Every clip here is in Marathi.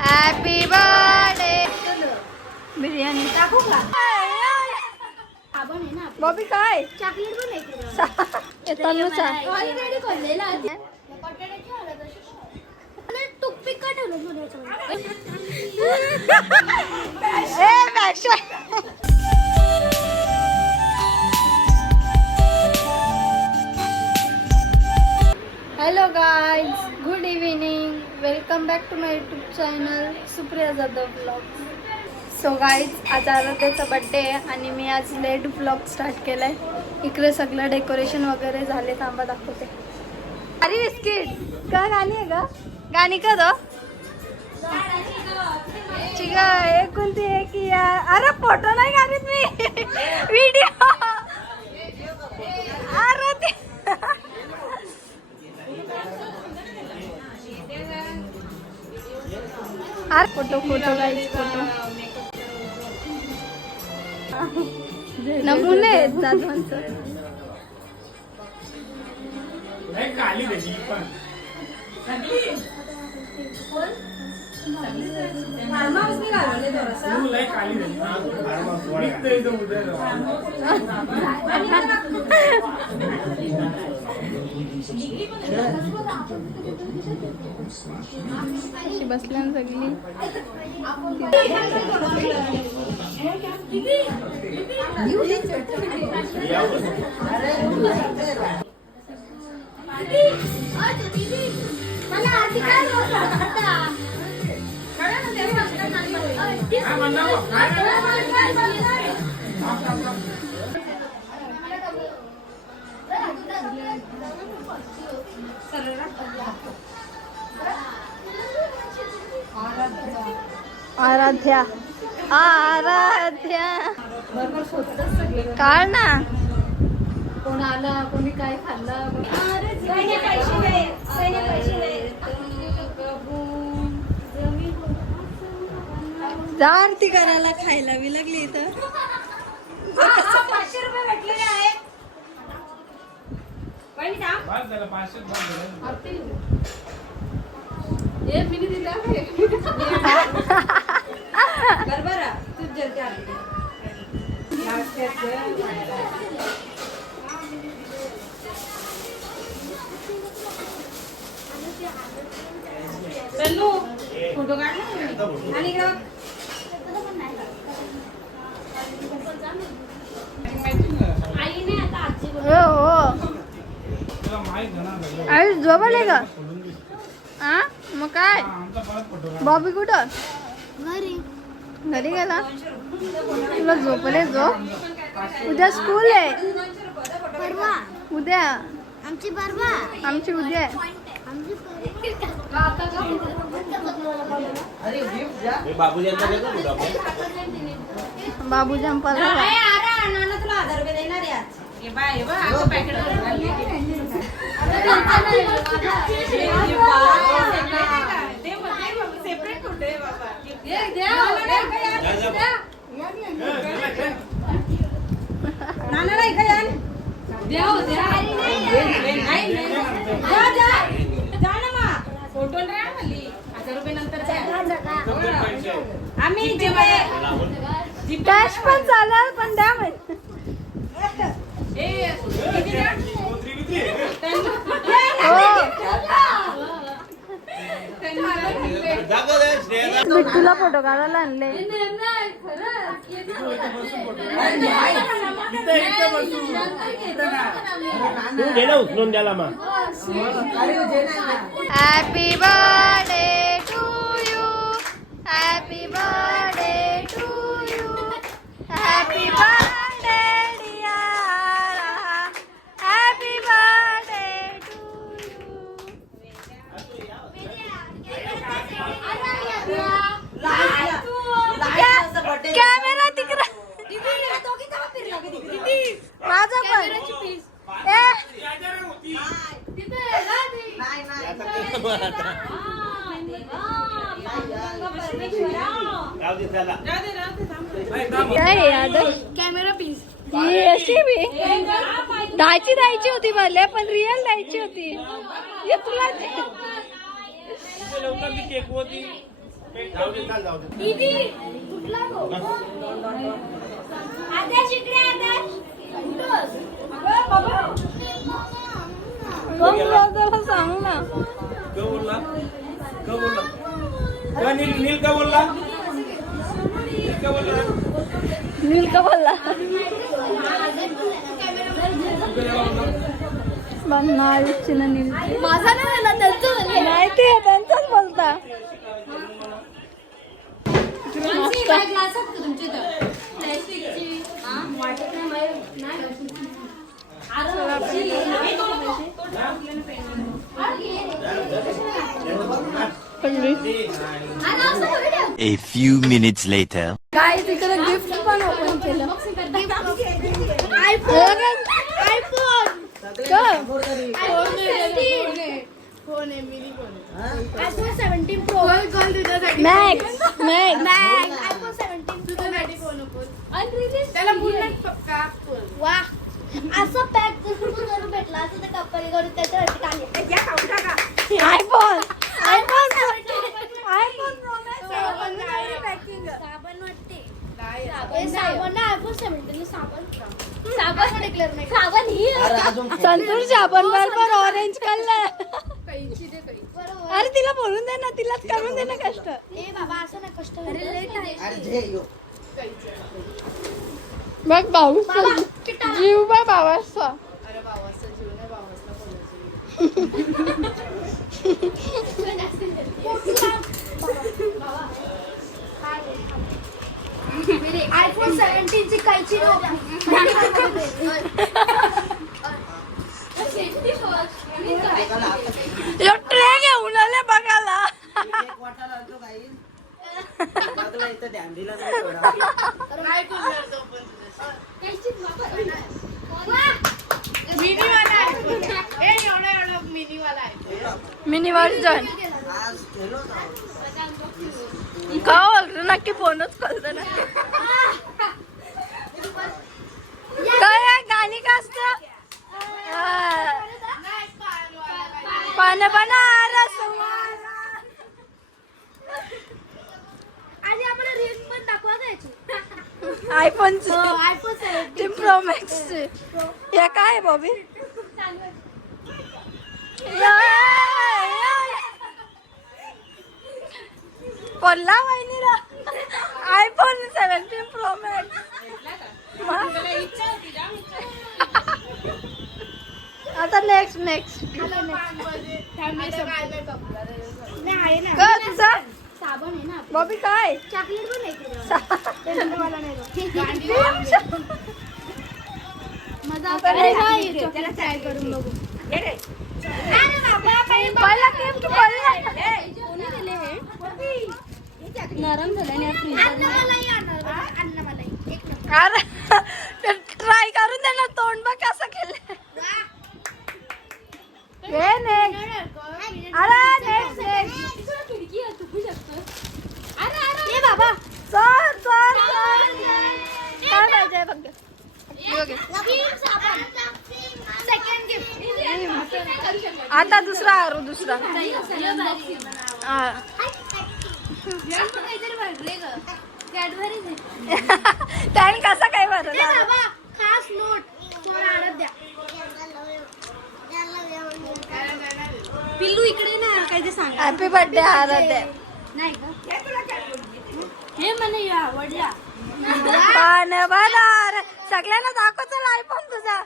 हॅपी बर्थडे बिर्याणी टाकू का बॉबी काय चॉकलेट पण hello guys good evening welcome back to my YouTube channel Supriya Jadhav vlog. So guys आज आराध्याचा बड्डे आहे आणि मी आज लेट ब्लॉग स्टार्ट केलाय. इकडे सगळं डेकोरेशन वगैरे झाले. थांबा दाखवते. अरे बिस्किट का गाणी आहे का गाणी का दो चिगा एक कोणती आहे की यार. अरे फोटो नाही काढत मी व्हिडिओ. अरे ते फोटो फोटो गाइस फोटो नमुने आहेत दादांचं. काली देवी पण अशी बसल्या सगळी. आराध्या आराध्या काढ ना. कोण आला कोणी काय खाल्लं जा आरती करायला खायला मी लागली इथं. 500 रुपये भेटलेले आहेत. फोटो काढला आणि आई झोपले का हा मग काय. बॉबी कुठं घरी गेला. तुला झोपले झोप. उद्या स्कूल आहे उद्या आमची उद्या आहे. बाबू जंपर आम्ही कॅश पण चालेल पण द्या तुला फोटो काढायला आणले. उचलून द्याला मग. Happy birthday to you happy birthday to you happy birthday dear happy birthday to you. Camera तिकडे माझा पण कॅमेरा प्लीज. द्यायची होती मला पण रिअल द्यायची होती. तुला लवकर ती केक होती जाऊ दे चाल जाऊ दे दीदी कुठला तो आदेश इकडे आदेश सांग ना का बोलला नील का बोलला नील का बोलला माझा नाही झाला त्यांचं माहिती आहे त्यांचाच बोलता A few minutes later. काय तिकडे गिफ्ट पण ओपन केलं iPhone iPhone 17 pro max iPhone 17 pro त्याला वा असं पॅक करून भेटला असं तर कपल करून त्याच्यावरती काय आयफोन साबण वाटते साबण ना आयफोन 17 साबण ही संतूर साबण बरोबर ऑरेंज कलर अरे तिला बोलून दे ना तिलाच करून दे ना कष्ट ए बाबा असं ना कष्ट बघ भाऊ जीव बा भावाचा अरे भावाचा जीव नाही भावाचा आयफोन 17 ची कैची ट्रे घेऊन आले बघायला मिनी वर्जन का बोलतो नक्की फोनच करतो ना काय गाणी का असत पान पाना आणि आपण रील पण दाखवा द्यायची आयफोन आयफोन 17 प्रो मॅक्स या काय बॉबी पडला वहिनीला आयफोन 17 प्रो मॅक्स आता नेक्स्ट तुझा साबण आहे ना बॉबी काय चॉकलेट पण आहे त्याला ट्राय करून बघू नरम झालं ट्राय करून दे ना तोंड बघ कसं केलं बाबा काय पाहिजे बघ आता दुसरा त्याने कसा काय भरला खास नोट आराध्या पिल्लू इकडे ना काय ते सांग हॅपी बर्थडे आराध्या नाही का हे मला आवडला सगळ्यांना दाखव चल आयफोन तुझा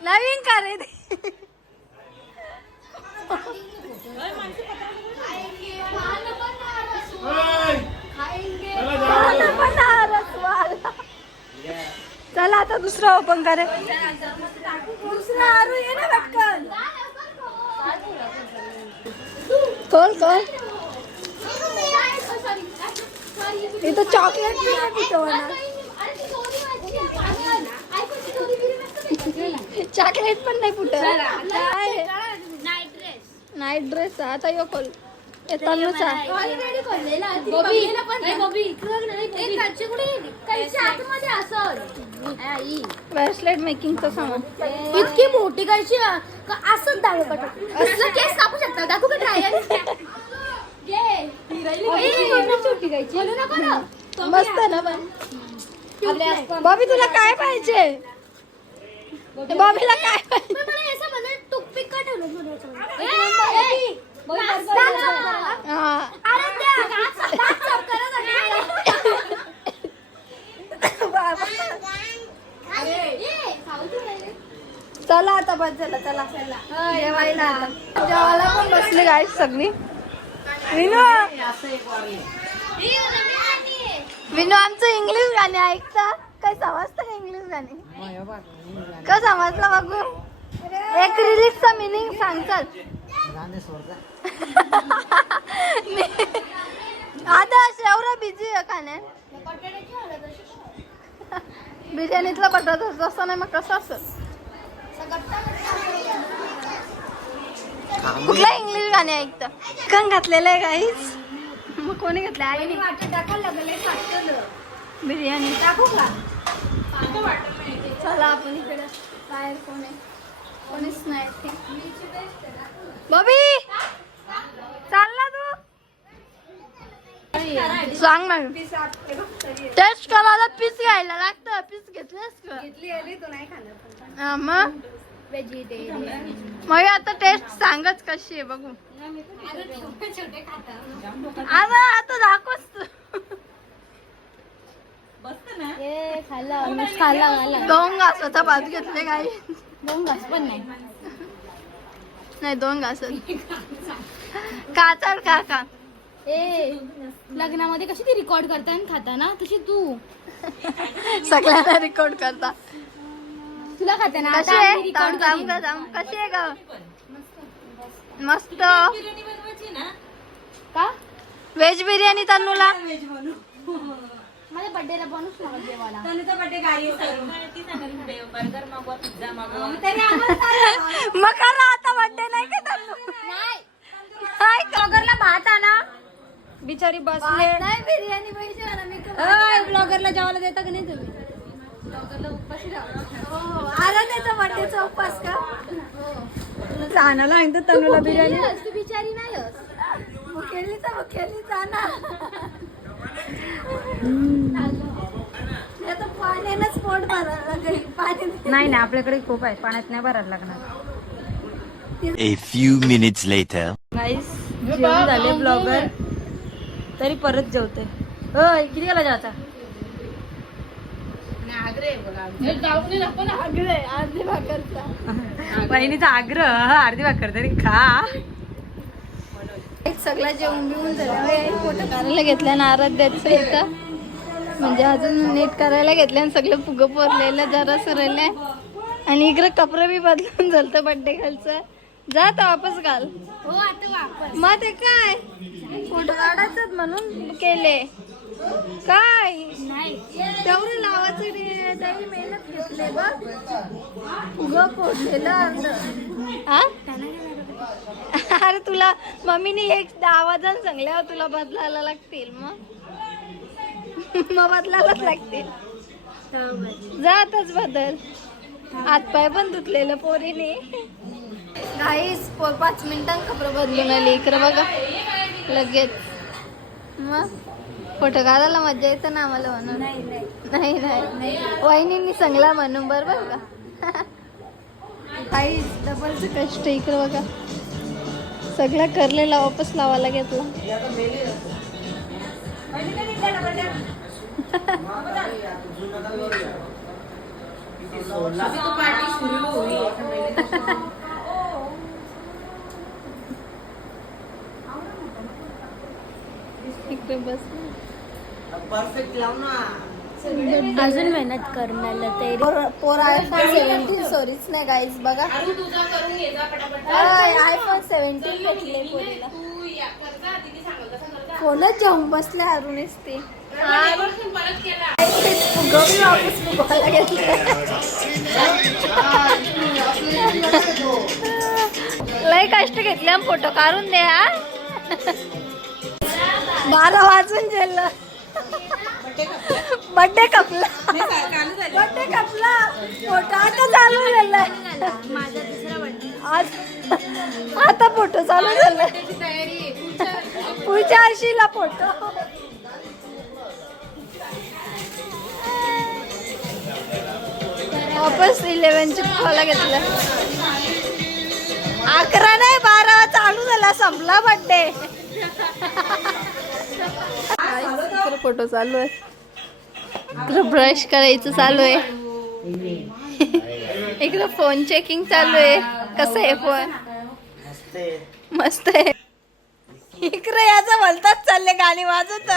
नवीन का रे चला आता दुसरा ओपन करे दुसरा आरू ये ना पटकन खोल इथं चॉकलेट भी आहे चॉकलेट पण नाही कुठं नाईट ड्रेस आता यो खोल तन्नूचा ब्रेसलेट मेकिंगचं सामान. इतकी मोठी कैची असंच दावे कट असं केस कापू शकता. दाखवू का ट्रायल? छोटी कैची मस्त ना पण. बॉबी तुला काय पाहिजे? बॉबीला काय पाहिजे? टूथपिक का ठेवलं? हा. चला आता बस झालं. चला जेवायला आता. जेवायला पण बसली गाय सगळी. विनू आमचं इंग्लिश गाणे ऐकता. काय समजतं का इंग्लिश गाणे? का समजलं बघू? एक रिलीजचा मिनिंग सांगतात. आता एवढा बिझी आहे का नाही? बिर्याणीतला बटाटा तसं नाही मग कसं असं? कुठला इंग्लिश गाणे ऐकतं? चिकन घातलेलं आहे काहीच. मग कोणी घातलं? आईने. बिर्याणी टाकू का? चला आपण इकडे बाहेर कोणीच नाही. बॉबी चालला तू? सांग ना. टेस्ट करायला पीस घ्यायला लागतं. पीस घेतलेस का? मग आता टेस्ट सांगच कशी आहे बघू. आता दाखवच तू. दोन घास होता भात घेतले काही. दोन घास पण नाही 2 घास काचार काका. लग्नामध्ये कशी ती रेकॉर्ड करता आणि खाता ना तशी तू सगळ्यांना रेकॉर्ड करता. तुला खाता ना? कशी आहे? कशी आहे का? मस्त. का व्हेज बिर्याणी तन्नूला. माझ्या बर्थडेला बनवूच नका जेवायला. मग करा आता बर्थडे नाही का तन्नू? ब्लॉगरला भात आणा. बिचारी बसले. नाही बिर्याणी पाहिजे. ब्लॉगरला जेवायला देता का नाही तुम्ही? आला त्याचा बर्थडेचा उपवास का? जाणार तन्नूला बिर्याणी. तू बिचारी नाही मुखेली जाना. पाण्यानंच पोट भरायला पाणी नाही ना आपल्याकडे खूप आहे. पाण्यात नाही भरायला लागणार. A few minutes later. गाईस जेवण झाले. ब्लॉगर तरी परत जेवते. होय किती गेला जेवायचा? बहिणीचा आग्रह अर्धी भाकर तरी खा. सगळं जेवण बिवून झालं. फोटो काढायला घेतल्या ना आराध्याचं इथं. म्हणजे अजून नीट करायला घेतल्या आणि सगळं फुगं पोरलेलं जरासं राहिलंय. आणि इकडे कपडे बी बदलून झालं बर्थडे खालचं. जा तर वापस घाल. हो आता वापस. मग ते काय फोटो काढायचं म्हणून केले काय? नाही तेवढं लावायचं रे. तेवढी मेहनत घेतले बघ. उगं पोचलेलं. अरे तुला मम्मीने एक आवाजानं सांगल्यावर तुला बदलायला लागतील. मग बदलायलाच लागतील. जातच बदल. हातपाय पण धुतलेलं पोरीने. गाईस 5 मिनिटां कपडे बदलून आली. इकडं बघा लगेच. मग फोटो काढायला मजा येतं ना आम्हाला म्हणून. नाही वहिनींनी सांगला म्हणून बरोबर का? गाईस डबलचं कष्ट. इकडं बघा सगळं करलेला वापस लावायला घेतला. इकडे बस परफेक्ट लाव ना. अजून मेहनत करण्याला तयारी. पोर iPhone 17 सॉरीच नाही गाईज बघा. iPhone 17 घेतले पोरीला. फोनच जाऊन बसले अरुणच ते. लय कष्ट घेतले फोटो काढून द्या. 12 वाजून गेलं. बर्थडे कपला. बर्थडे कपला. फोटो आता चालू झालाय. माझा दुसरा बर्थडे. आज आता फोटो चालू झालाय. पूजा आशीला फोटो. वापस 11ची खोला घेतला. 11 नाही 12 चालू झाला. संपला बर्थडे. फोटो चालू आहे. इकडं ब्रश करायचं चालू आहे. इकडं फोन चेकिंग चालू आहे. कसं आहे फोन? मस्त आहे. इकडे याचं भलताच चालले गाणी वाजत.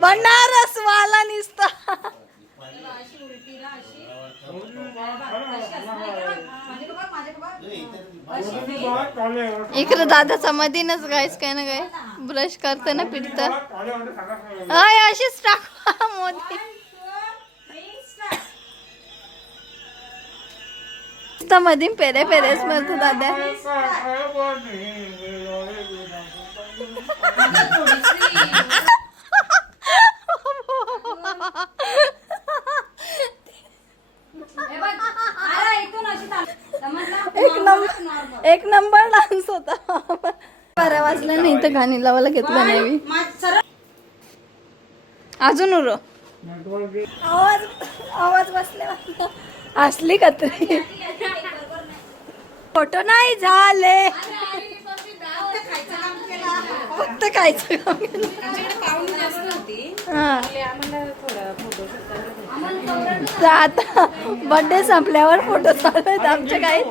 बनारस वाला निसता. इकडे दादाचा मधीनच गायच काय ना काय ब्रश करताना फिरत. अशीच टाका मोदी. मधीन पेरे पेरेस म्हणतो दादा. एक नंबर डान्स होता. 12 वाजला नाही तर गाणी लावायला घेतलं नाही मी. अजून उरो आवाज आवाज बसले. असली का तरी फोटो नाही झाले. फक्त खायचं काम केलं. आता बर्थडे संपल्यावर फोटो चालू आहेत आमचे. काही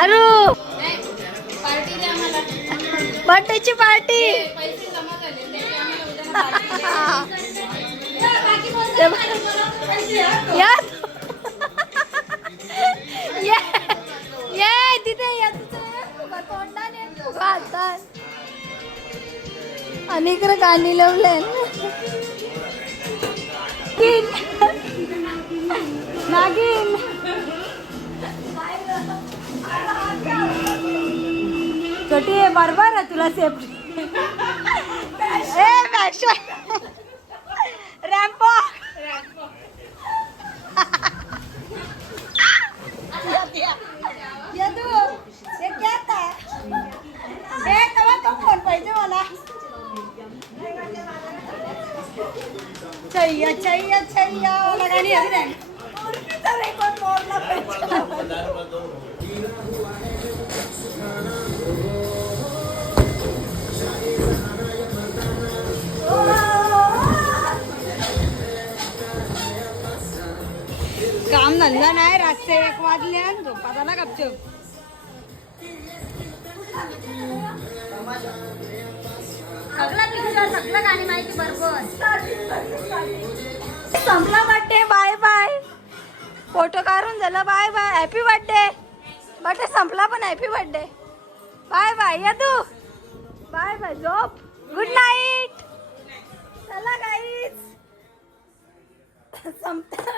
अरू बर्थडेची पार्टी. आणि इकडे गाणी लावले. नागिन छोटी आहे बरोबर आहे तुला सेफ्टी. रॅम्पो फोन पाहिजे मला. छैया छैया छैया वाला गाणी आहे. काम धंदा नाही. रातचे 1 वाजले झोपाता ना गपचूप. सगळं गाणी माहिती बरोबर. संपला बर्थडे. Bye bye. फोटो काढून झालं. Bye bye. Happy birthday. Birthday संपला पण happy birthday. Bye bye. Yadu bye bye. झोप. Good night. चला गाईज संपता.